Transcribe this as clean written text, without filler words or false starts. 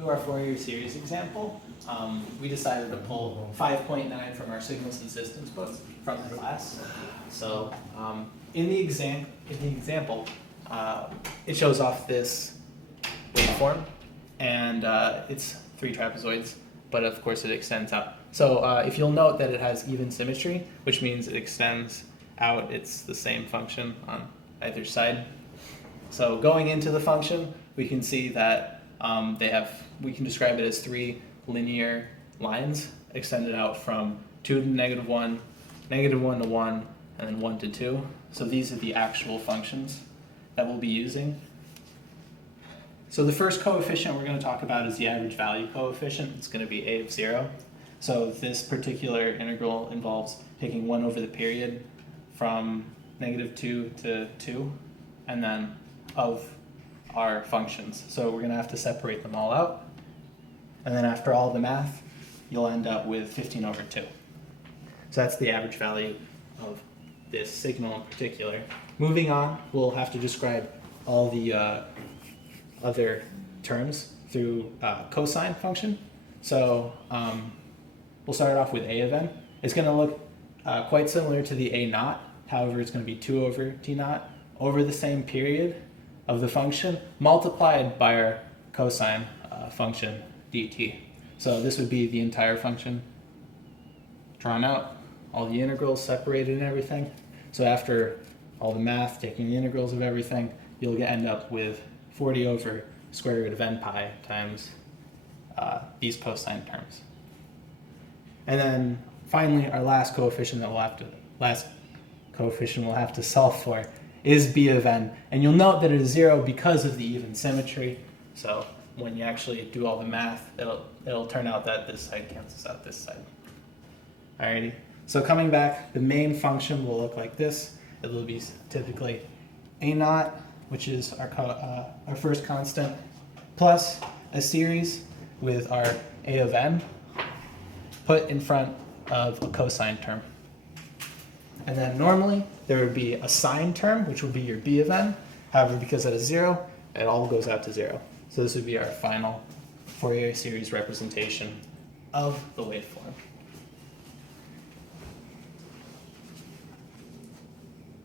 do our Fourier series example, we decided to pull 5.9 from our signals and systems books from the class. So in the example, it shows off this waveform, and it's 3 trapezoids, but of course it extends out. So if you'll note that it has even symmetry, which means it extends out, it's the same function on either side. So going into the function, we can see that we can describe it as 3 linear lines extended out from 2 to -1, -1 to 1, and then 1 to 2. So these are the actual functions that we'll be using. So the first coefficient we're going to talk about is the average value coefficient. It's going to be a of 0. So this particular integral involves taking 1 over the period from -2 to 2, and then of our functions. So we're going to have to separate them all out. And then after all the math, you'll end up with 15 over 2. So that's the average value of this signal in particular. Moving on, we'll have to describe all the other terms through cosine function. So we'll start off with a of n. It's going to look quite similar to the a naught. However, it's going to be 2 over t naught over the same period of the function multiplied by our cosine function dt. So this would be the entire function drawn out, all the integrals separated and everything. So after all the math, taking the integrals of everything, you'll end up with 40 over square root of n pi times these cosine terms. And then finally, our last coefficient we'll have to solve for is b of n. And you'll note that it is 0 because of the even symmetry. So when you actually do all the math, it'll turn out that this side cancels out this side. Alrighty. So coming back, the main function will look like this. It will be typically a naught, which is our first constant, plus a series with our a of n put in front of a cosine term. And then normally there would be a sine term, which would be your b of n. However, because that is 0, it all goes out to 0. So this would be our final Fourier series representation of the waveform.